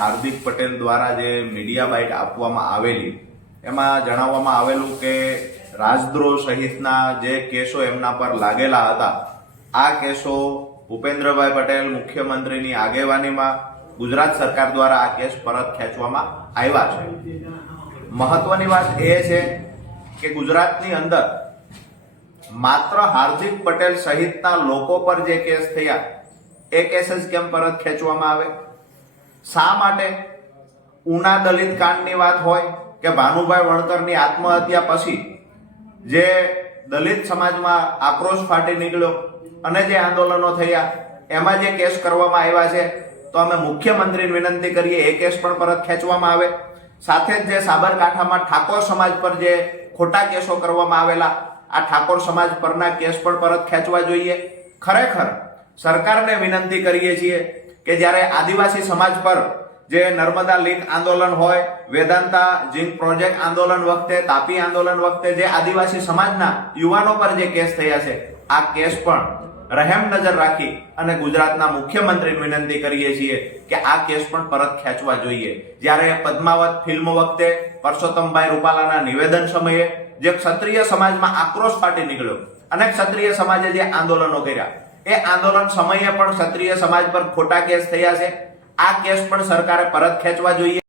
હાર્દિક પટેલ દ્વારા જે media byte આપવામાં આવેલી, એમાં જણાવવામાં આવેલું કે રાજદ્રોહ સહિતના જે કેસો એમના પર લાગેલા હતા, આ કેસો ભૂપેન્દ્રભાઈ પટેલ મુખ્યમંત્રીની આગેવાનીમાં ગુજરાત સરકાર દ્વારા આ કેસ પરત ખેંચવામાં આવ્યા છે. મહત્વની વાત એ છે કે ગુજરાતની અંદર માત્ર હાર્દિક પટેલ સહિતના લોકો પર જે કેસ થયા, એ કેસ જ કેમ પરત ખેંચવામાં આવે? શા માટે? ઉના દલિત કાંડની વાત હોય કે ભાનુભાઈ વણકરની આત્મહત્યા પછી જે દલિત સમાજમાં આક્રોશ ફાટી નીકળ્યો અને જે આંદોલનો થયા, એમાં જે કેસ કરવામાં આવ્યા છે, તો અમે મુખ્યમંત્રીને વિનંતી કરીએ, એ કેસ પણ પરત ખેંચવામાં આવે. સાથે જ જે સાબરકાંઠામાં ઠાકોર સમાજ પર જે ખોટા કેસો કરવામાં આવેલા, આ ઠાકોર સમાજ પરના કેસ પણ પરત ખેંચવા જોઈએ. ખરેખર સરકારને વિનંતી કરીએ છીએ કે જ્યારે આદિવાસી સમાજ પર જે નર્મદા લીગ આંદોલન હોય, વેદાંતા જિંક પ્રોજેક્ટ આંદોલન વખતે, તાપી આંદોલન વખતે જે આદિવાસી સમાજના યુવાનો પર જે કેસ થયા છે, આ કેસ પણ રહેમ નજર રાખી અને ગુજરાતના મુખ્યમંત્રી વિનંતી કરીએ છીએ કે આ કેસ પણ પરત ખેંચવા જોઈએ. જ્યારે પદ્માવત ફિલ્મ વખતે પરસોત્તમભાઈ રૂપાલાના નિવેદન સમયે જે ક્ષત્રિય સમાજમાં આક્રોશ ફાટી નીકળ્યો અને ક્ષત્રિય સમાજે જે આંદોલનો કર્યા એ આંદોલન સમયે પણ ક્ષત્રિય સમાજ પર ખોટા કેસ થયા છે. આ કેસ પણ સરકારે પરત ખેંચવા જોઈએ.